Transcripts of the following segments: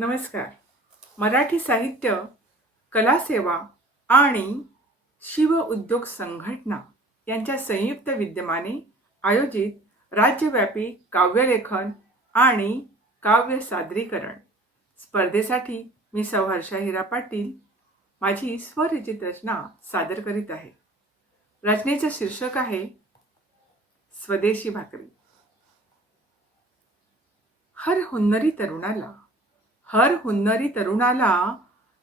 नमस्कार. मराठी साहित्य कलासेवा आणि शिव उद्योग संघटना यांच्या संयुक्त विद्यमाने आयोजित राज्यव्यापी काव्यलेखन आणि काव्य सादरीकरण. स्पर्धेसाठी मी सौहर्षा हिरा पाटील माझी स्वरचित रचना सादर करीत आहे. रचनेचं शीर्षक आहे स्वदेशी भाकरी. हर हुन्नरी तरुणाला हर हुन्नरी तरुणाला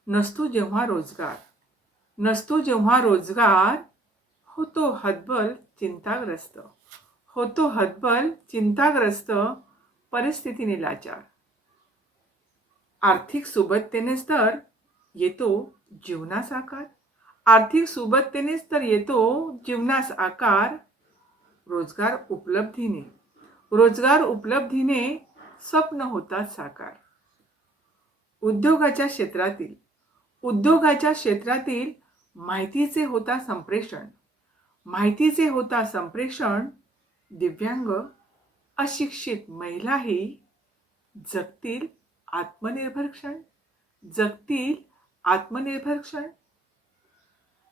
नसतो जेव्हा रोजगार. नसतो जेव्हा रोजगार होतो हतबल चिंताग्रस्त. होतो हतबल चिंताग्रस्त परिस्थितीने लाचार. आर्थिक सुबत्तेनेच तर येतो जीवनास आकार. आर्थिक सुबत्तेनेच तर येतो जीवनास आकार. रोजगार उपलब्धीने. रोजगार उपलब्धीने स्वप्न होतात साकार. उद्योगाच्या क्षेत्रातील उद्योगाच्या क्षेत्रातील माहितीचे होता संप्रेषण. माहितीचे होता संप्रेषण दिव्यांग अशिक्षित महिलाही जगतील आत्मनिर्भर क्षण जगतील आत्मनिर्भर क्षण.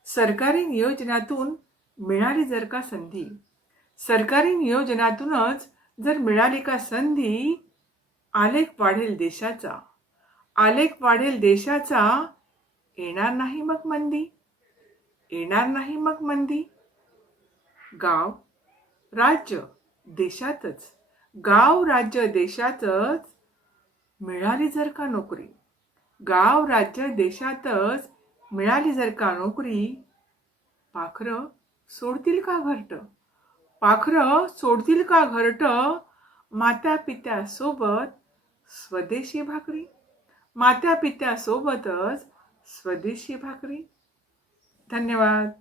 सरकारी नियोजनातून मिळाली जर का संधी सरकारी नियोजनातूनच जर मिळाली का संधी आलेख वाढेल देशाचा. आलेख वाढेल देशाचा येणार नाही मग मंदी. येणार नाही मग मंदी. गाव राज्य देशातच. गाव राज्य देशातच मिळाली जर का नोकरी. गाव राज्य देशातच मिळाली जर का नोकरी पाखरं सोडतील का घरट? पाखरं सोडतील का घरट? मात्या पित्यासोबत स्वदेशी भाकरी. मात्या पित्यासोबतच स्वदेशी भाकरी. धन्यवाद.